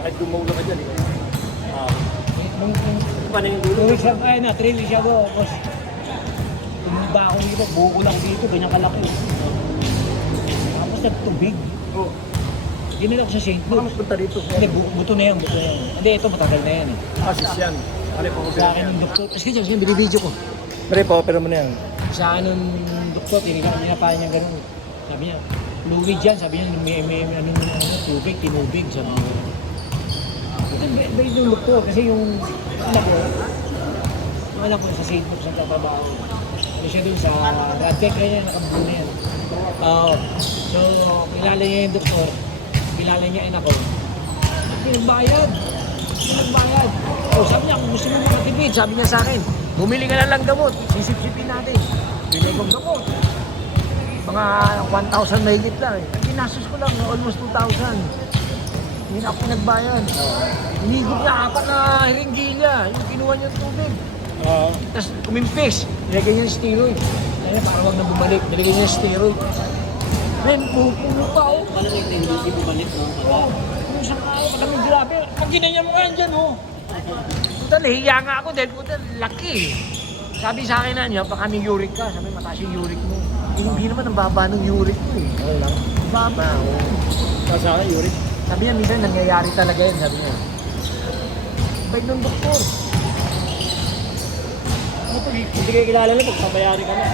Kahit gumawala ka dyan, ikaw. Paano yung 2 dulo? weeks ago, 3 weeks ago, boss. Tumunda ako dito, buko lang dito, ganyan kalaki. Tapos nagtubig. Oo. Dinala ko sa St. Baka Luke. magpunta dito. Hindi, buto na yan, buto na yan. Hindi, ito matagal na yan eh. Asis yan. Ano po ko Sa akin ng doktor, kasi dyan, binibidyo ko. Pre, pa-opera mo na yan. Sa akin ng doktor, tinignan niya pa niya gano'n. Sabi niya, fluid yan, sabi niya, may tubig, tinubig, sabi niya. Ito ba yung doktor, kasi yung anak ko sa St. Luke sa trabaho. Ano siya dun sa Radtech, kaya nakabuo na yan. Oo. So, kilala niya yung doktor, kilala niya yung ako. Pinagbayad. So, sabi niya, kung gusto mo makatipid, sabi niya sa akin, bumili ka na lang gamot, sisip-sipin natin. Bili kong gamot. Mga 1,000 na higit lang eh. Ang ginastos ko lang, almost 2,000. Hindi na ako nagbayad. Hinigop niya, 4 na hiringgilya. Yung kinuha niya yung tubig. Tapos kumimpis. Nilagay niya yung steroid. Kaya para wag na bumalik. Nilagay niya yung steroid. Men, pupuno pa ako. Paano hindi bumalik mo? Kung saan ka ako, kami grabe. Pag ginanya mo nga dyan, oh. Puta, nahiya nga ako dahil puta, laki. Sabi sa akin na niya, baka may uric ka. Sabi, mataas yung uric mo. Hindi naman ang baba ng uric mo eh. Okay lang. Baba, oh. Sa akin, Yuri. Sabi niya, minsan nangyayari talaga yun, sabi niya. Bait ng doktor. Ano to? Hindi kayo kilala na pagpabayari ka na.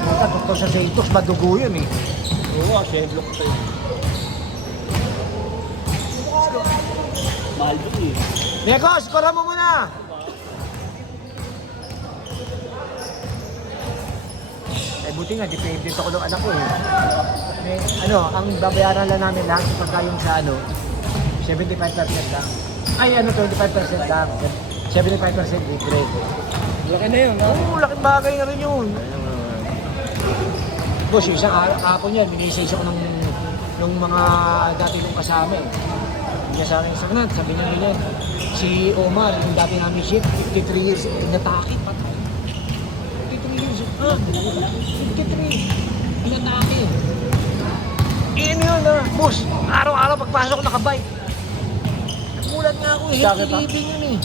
Puta, doktor sa Santos, madugo yun eh. Oo, siya yung block sa'yo. Mahal doon eh. Nekos, kora mo muna! Eh, buti nga, dependent ako ng anak ko eh. Ano, ang babayaran lang namin lahat pagka yung sa ano, 75% lang. Ay, 25% lang. 75% libre. Laki na yun, ha? Oo, laking bagay na rin yun. Boss, yung isang ako niyan, minisage ako ng mga dati kong kasama eh. Hindi sa akin, sabi niya rin yan. Si Omar, yung dati namin ship, 53 years, natakit, patay. 53 years, 53, natakit. Ano yun, boss, araw-araw pagpasok nakabike. Nagulat nga ako, healthy living yun eh.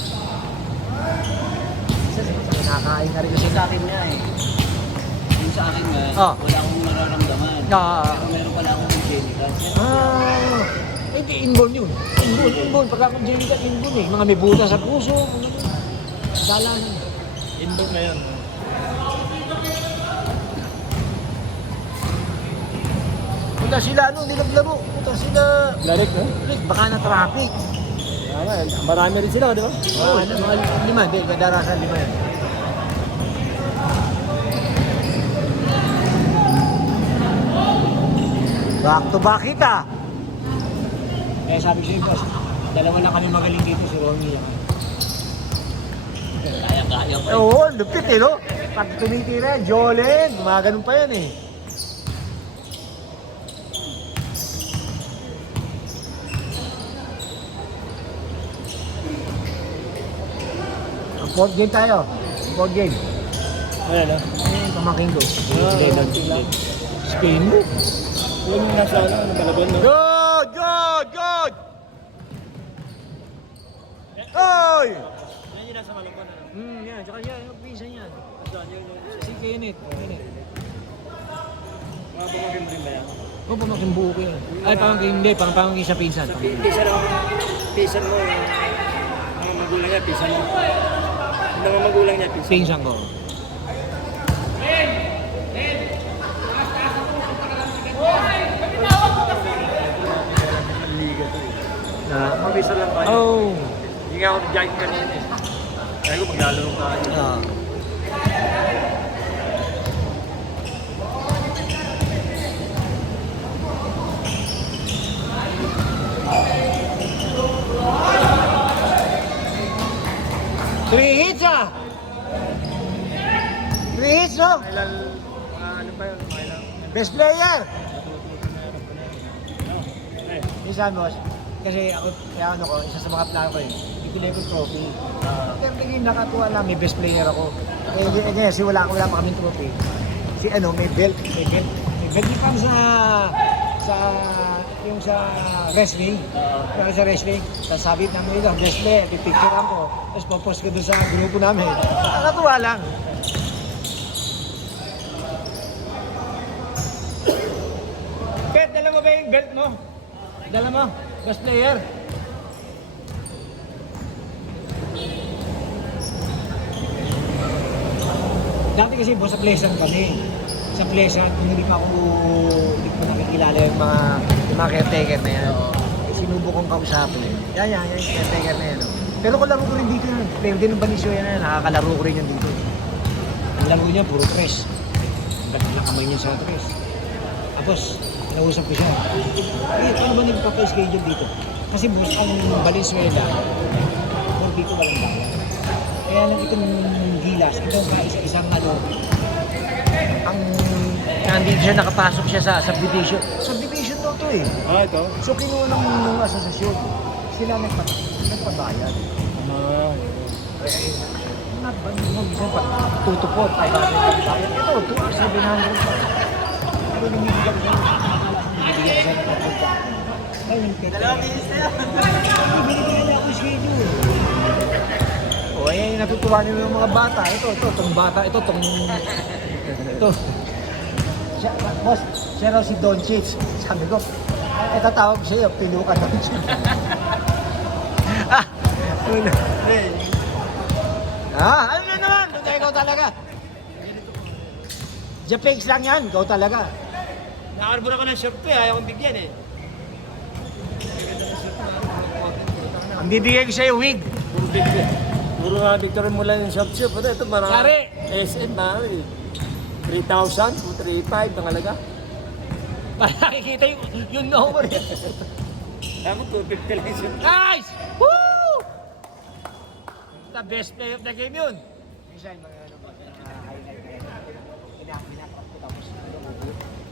Nakakain na rin kasi Sa akin nga eh. Yung sa akin nga, wala akong nararamdaman. Meron pala akong congenital. Hindi, inborn yun. Inborn. Pagka congenital, inborn eh. Mga may butas sa puso. Dalan. Indoor na yan. Punta sila, nilaglaro. Punta sila. Larik, no? Baka na traffic. Marami rin sila, di ba? Mga 5, hindi. Kadarasan 5 yan. Back to back kita. Eh sabi ko boss, dalawa na kami magaling dito si Ronnie. Kaya-kaya pa. Oo, lupit eh, no? Pag tumitira, Jolen, mga ganun pa yan eh. Board game tayo. Board game. Ayan, ha? Pamaking ko. Spain mo. Alam mo nasa ano, Balaban, no? Good! Good! Good! Oy! Yan yung nasa Balaban, ano? Yan. Tsaka yan. Yung pinsan yan. Saan yun? Si Kenneth. Mga pamagin din ba yan? Oo, pamaking buo ko yan. Ay, pamaking hindi. Pamaking sa pinsan. Pisan mo, mga magulang niya, pisan mo. Yung mga magulang niya, pisan. Pinsan ko. Mabisa lang tayo. Oh! Hindi nga ako nag-jogging kanina eh. Kaya ko maglalaro tayo. Three hits ah! 3 hits no? Kailan, ano pa yun? Kailan? Best player! Eh, Minsan boss, kasi ako, kaya ano ko, isa sa mga plano ko ipilay ko trophy. Pero tingin nakatuwa lang, may best player ako. Eh, kasi wala pa kaming trophy. Si ano, may belt. May belt yung sa yung sa wrestling. Yung sa wrestling, sasabit namin ito, wrestling, pipicture ako. Tapos popost ko doon sa grupo namin. Nakatuwa lang. Pet, dala mo ba yung belt mo? Dala mo, best player. Dati kasi po sa Pleasant kami. Sa Pleasant, hindi pa nakikilala yung mga caretaker na yan. Sinubo kong kausapin. Yan, yung caretaker na yan. No? Pero kalaro ko rin dito yan. Player din ng Banicio yan. Nakakalaro ko rin yan dito. Ang laro niya, puro tres. Ang ganda na kamay niya sa tres. Tapos, nausap ko siya. Ano ba nagpapa-schedule dito? Kasi boss, ang Valenzuela, or dito walang bayan. Kaya lang itong Gilas, itong kaisa-isang ang nandito siya, nakapasok siya sa subdivision. Subdivision daw to eh. Ito? So kinuha ng asosasyon. Sila nagpabayad. Not ba mo minsan pag tutupot, 500 bayad. Ito, 2,700 pa. Pero binibigyan siya. Binibigyan siya ng pagpunta. Dalawang bilis na yan. Binibigyan ako yung schedule. O, ayan yung natutuwa niyo yung mga bata. Itong bata, ito. Boss, siya raw si Doncic. Sabi ko, tatawag ko siya, pinuka Doncic. Ano na naman? Ikaw talaga. Japix lang yan, ikaw talaga. Nakarbura ko ng shop ko eh, ayaw kong bigyan eh. Ang bibigay ko sa'yo, wig. Puro nga Victor mo lang yung shop. Ito marami. Kari. SM marami. 3,000, 235 ang halaga. Para nakikita yung no mo rin. Ako 250 lang yung shop. Nice! Woo! The best play of the game yun. Minsan, mga highlight na yan. Pinakrap ko tapos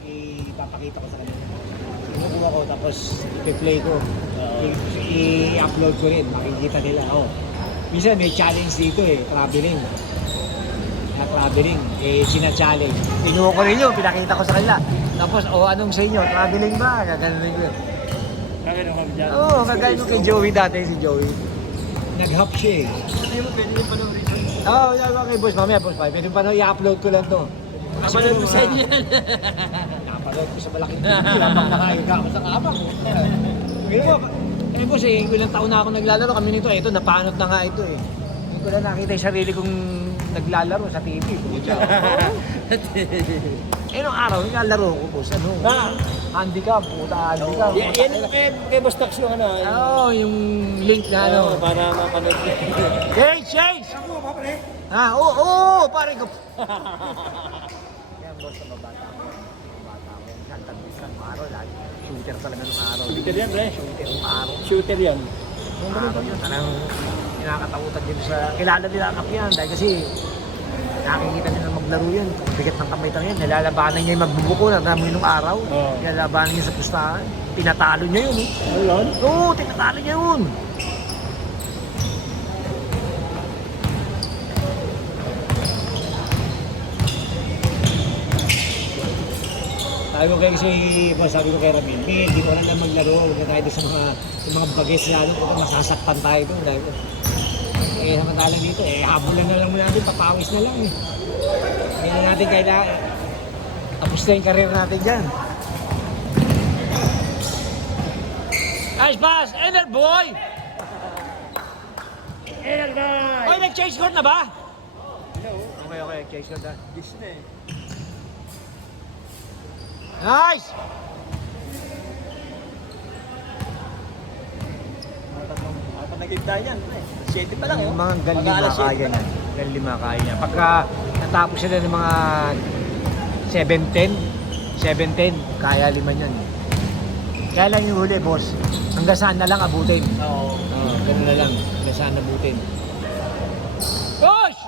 ipapakita ko sa kanila. Sinukuha ko tapos ipi-play ko. I-upload ko rin. Makikita nila. Minsan may challenge dito traveling. Traveling, sina-challenge. Pinuha ko rin yun, pinakita ko sa kanila. Tapos, anong sa inyo? Traveling ba? Gaganunin ko yun. Kagano ka dyan? Oo, kagaya mo kay Joey dati, si Joey. Nag-hop siya Hindi mo pwede yung panoorin. Oo, okay boss, mamaya boss, pwede pa i-upload ko lang to. Kapanood ko sa inyo yan. Napaload ko sa malaking TV, habang nakahiga ako sa kama. Boss, ilang taon na ako naglalaro kami nito. Ito, napanot na nga ito Hindi ko lang nakita yung sarili kong naglalaro sa TV. Nung araw, naglalaro ko boss. Handicap, puta handicap. Yan kay Boss Tax yung Yung link na para mapanood ko. Chase! Ako, pare. Oo, pare ko. Yan boss, mabata ko. Santag minsan, araw lang. Shooter talaga nung araw. Shooter yan, pre. Shooter nung araw. Shooter yan. Araw yun, talagang kinakatakutan din sa... Kilala nila ang yan dahil kasi nakikita nila maglaro yan. Bigat ng kamay tayo yan. Nilalabanan niya yung magbubuko na namin nung araw. Nilalabanan niya sa pustahan. Tinatalo niya yun Ayun? Oo, tinatalo niya yun. Sabi ko kay Ramil, hindi ko alam na maglaro. Huwag na tayo doon sa mga bagets lalo. Kung masasaktan tayo doon. Samantalang dito, habulan na lang muna natin, papawis na lang Hindi na natin kailangan. Tapos na yung career natin dyan. Nice pass! Ender boy! Ender boy! Oy, nag-change court na ba? Okay, change court na. Disney. Nice! Apat na game tayo yan. 7 pa lang Yung mga galima kaya niya. Galima kaya niya. Pagka natapos sila ng mga 7-10, kaya 5 niyan. Kaya lang yung huli, boss. Hanggang saan na lang abutin. Oo. Ganun na lang. Hanggang saan abutin. Push!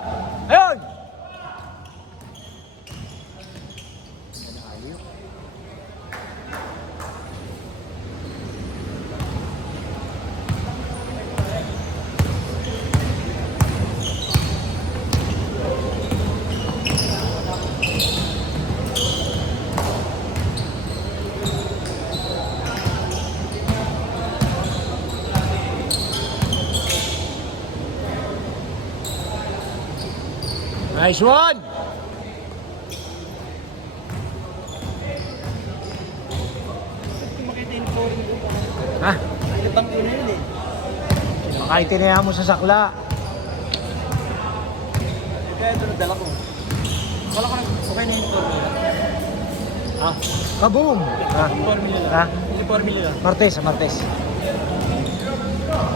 Ayun! Nice one! Makita yung foreign ko pa. Ha? Ibang ko na yun eh. Baka itinaya mo sa sakla. Kaya ito nadala ko. Wala ka okay na yung foreign nila. Ah, kaboom! Ha? Yung foreign nila. Ha? Yung foreign nila. Martes, Martes.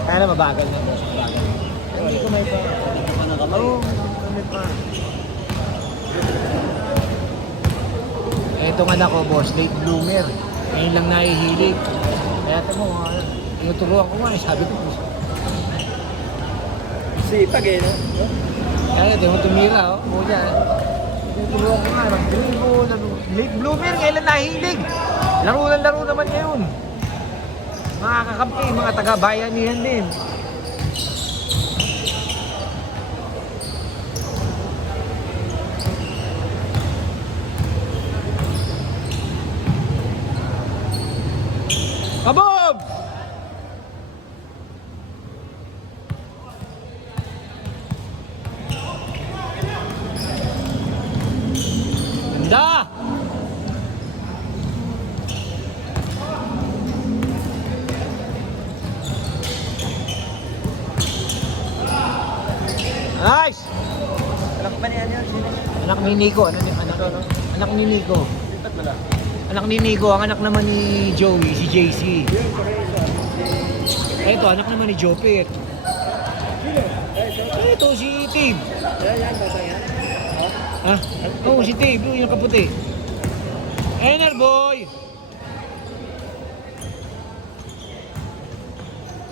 Kaya na mabagal na boss, mabagal. Hindi ko may pa. Hindi ko pa nakamay. Oo, may pa. Itong anak ko boss, late bloomer. Ngayon lang nahihilig. Kaya ito mo, tinuturuan ko nga, sabi ko. Sipag eh, no? Kaya ito mo tumira, oh. Kuya, tinuturuan ko nga, mag-dribble, late bloomer, ngayon lang nahihilig. Laro naman ngayon. Mga kakampi, mga taga-bayanihan din. Kaboom! Ganda! Nice! Anak ba niyan yun? Sino? Anak ni Nico, anak ni Nico. Lipat mo lang. Anak ni Nico, ang anak naman ni Joey, si JC. Yun, pare isa. Ito, anak naman ni Jopit. Sino? Ito, si Tib. Yan, bata yan. Ha? Oo, si Tib, yung kaputi. Ener, boy!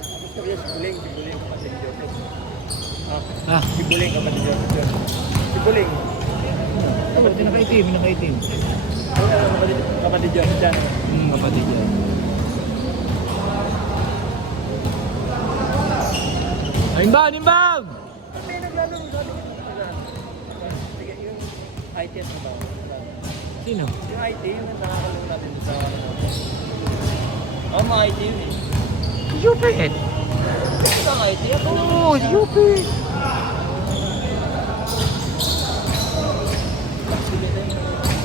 Gusto ko yan, si Buling kapatid ni Joseph. Ha? Si Buling kapatid ni Joseph. Si Buling. Ito, pinakaitim. Kapatid Joseph dyan. Kapatid yan. Nimbang! May naglalaro sabi ko. Sige, yung ITS na ba? Sino? Yung IT, yung nakakalong natin sa mga IT yun eh. Si Jopit. Ito ang IT ako. Oo, si Jopit.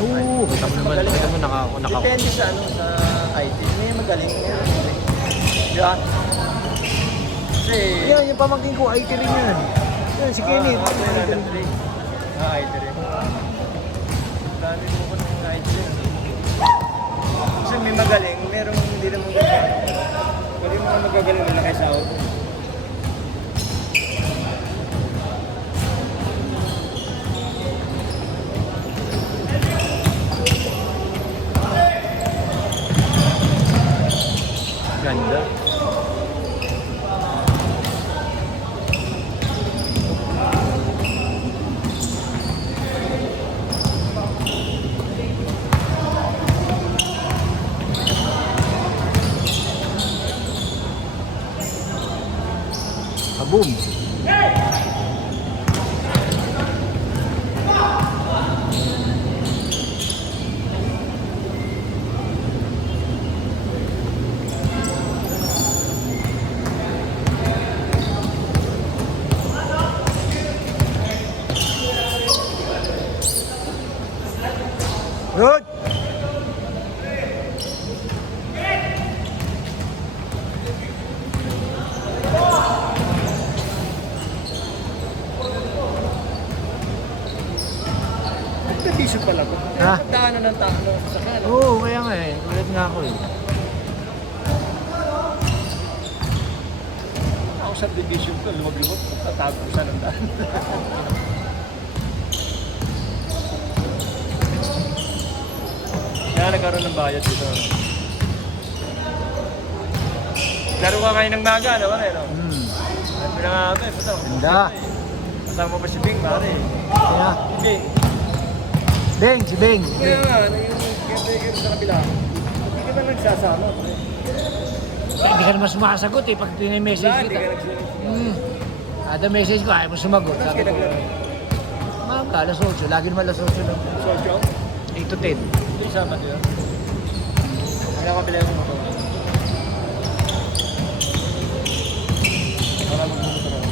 Oo, kita mo naman, naka. Depende sa ano, sa IT. May magaling. Di ba? Kasi... Yan, yung pamangkin ko, IT rin yan. Yan, si Kenneth. Ako yung nag-3. IT rin. Dami ko ko ng IT rin. Kasi may magaling, merong hindi naman magaling. Pag yung mga magagaling, wala kayo sa ako. Ganda. Kaboom! Good! Nag-vision pala ko. Ha? Daanan ng tao sa sakyan. Oo, kaya nga eh. Ulit nga ako eh. Ako sa division ko, lumag-lumag, tatago ko sa ng daan. Kaya nagkaroon ng bayad dito. Laro ka kayo ng maga, ano ba kayo? Ano pinangabi, basta. Ganda. Kasama pa si Bing, pare. Kaya, Bing. si Beng. Kaya nga, ano yung game sa kabila. Hindi ka ba nagsasama? Pre? Hindi ka naman sumasagot eh pag pinay-message Wala, hindi kita. ka nagsasama. Kada message ko, ayaw mo sumagot. Tapos Sabi ko, kinaglaro. maaga, alas 8. Lagi naman alas 8 lang. Socho? 8 to 10. Hindi sama doon. Kaya kabila yung motor. Para magmumotor ako.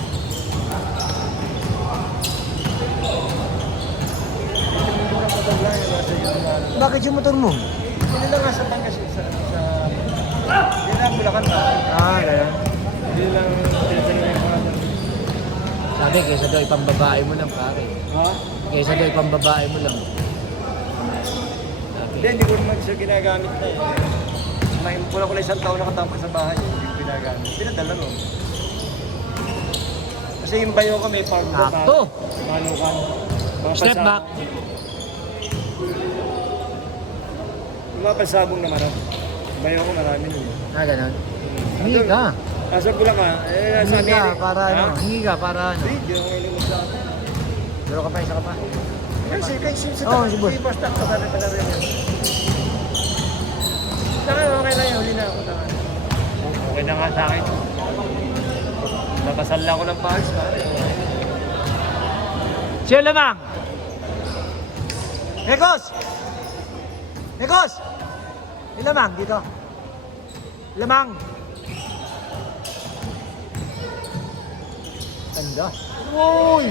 diretso yung motor mo? Hindi lang nga sa Tangas, hindi lang Bulacan ba? Ganyan. Hindi lang tinitinin yung mga. Sabi, kaysa daw ipambabae mo lang, pare. Ha? Kaysa daw ipambabae mo lang. Sabi. Hindi ko naman siya ginagamit na eh. May pula ko lang isang taon nakatapos sa bahay, hindi ko ginagamit. Pinadala mo. Kasi yung bayo ko may farm ko. Sakto. Manukan. Mga Step pasabong. back. Yung mga pasabong naman. Bayo ko marami nun. Ganun. Hingi ka. Nasa Bulacan, Hingi ka para ano. Hingi ka para ano. Hindi ako inulit sa akin. Pero ka pa, isa ka pa. Kasi sa Oo, si boss. basta ko sana pala rin yan. Saka okay na yun, huli na ako. Okay na nga sa akin. Nakasal lang ako ng pahals. Siya lamang. Nekos! Nekos! Lamang dito. Lamang. Ganda. Uy!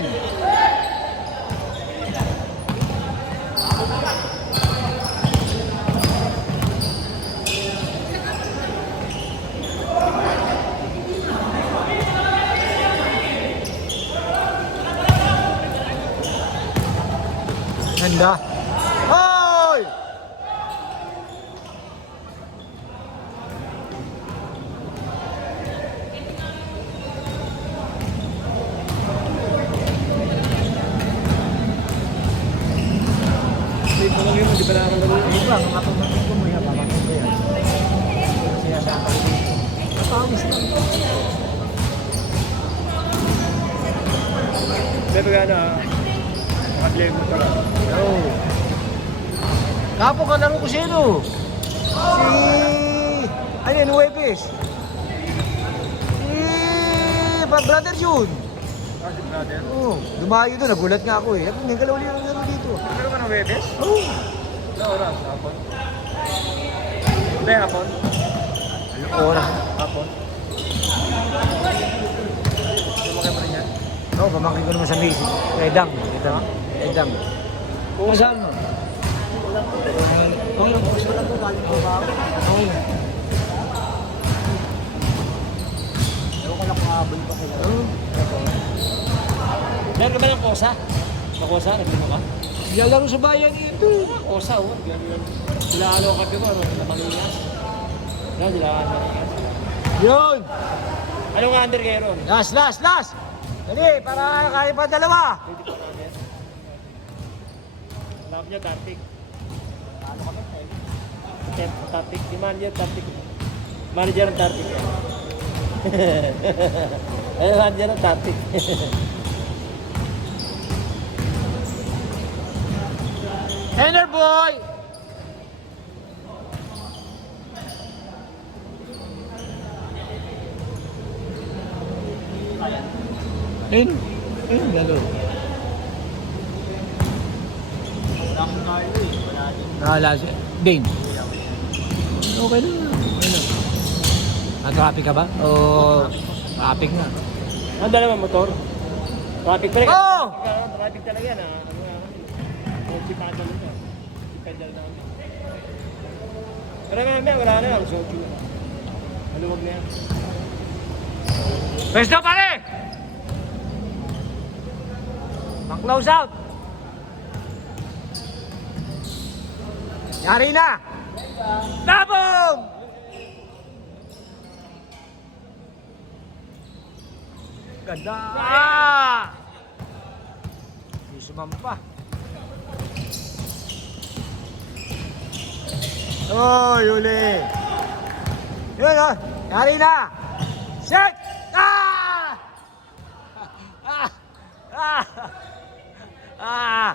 Ganda. Hoy! Hindi ko lang yun, hindi pa na ako nalulog. Ito lang, mga pamangkin ko mo yan, pamangkin ko yan. Siya sa akin dito. Napawis lang. Pero gano'n nakablame mo talaga. Oh. Kapo ka laro ko sino? Ano yan, Huwebes? Brother Jun. Si brother. Oo, dumayo doon, nagulat nga ako eh. May galaw yung laro dito. Ano ka ng Webes? Oo. Na oras? Hapon? Hindi, hapon. Anong oras? Hapon. Sumakay pa rin yan? Oo, pamangkin ko naman sa Macy. Edang. Edang. Kung saan mo? Okay lang po, gusto lang po galing po ba? Oo. Ewan ko lang kung habol pa sila. Oo. Meron ka ba ng kosa? Makosa? Naglima ka? Lalaro sa bayan ito. Kosa, oh. Sila ano ka ko, ano? Sila Mangingas. Sila Mangingas. Yun! Ano nga under kayo ron? Last! Dali, para kaya pa dalawa. Love niya, Tartik. Ano ka ba? Tartik. Di manager, Tartik. Manager ng Tartik. Ano manager ng Tartik? Enter boy! Ayun, lalo. Wala siya. Dane. Okay na. Traffic ka ba? O traffic nga. Ang dalawa motor? Traffic pa rin. Oh! Traffic talaga yan. Si Padal ito. Si Pedal namin. Pero nga wala na lang. So, maluwag na yan. Pwesto pare! Pang-close out! Yari na! Tabong! Ganda! Hindi sumampa. Oy, uli! Yun o! Yari na! Set! Ah! Ah! Ah! Ah!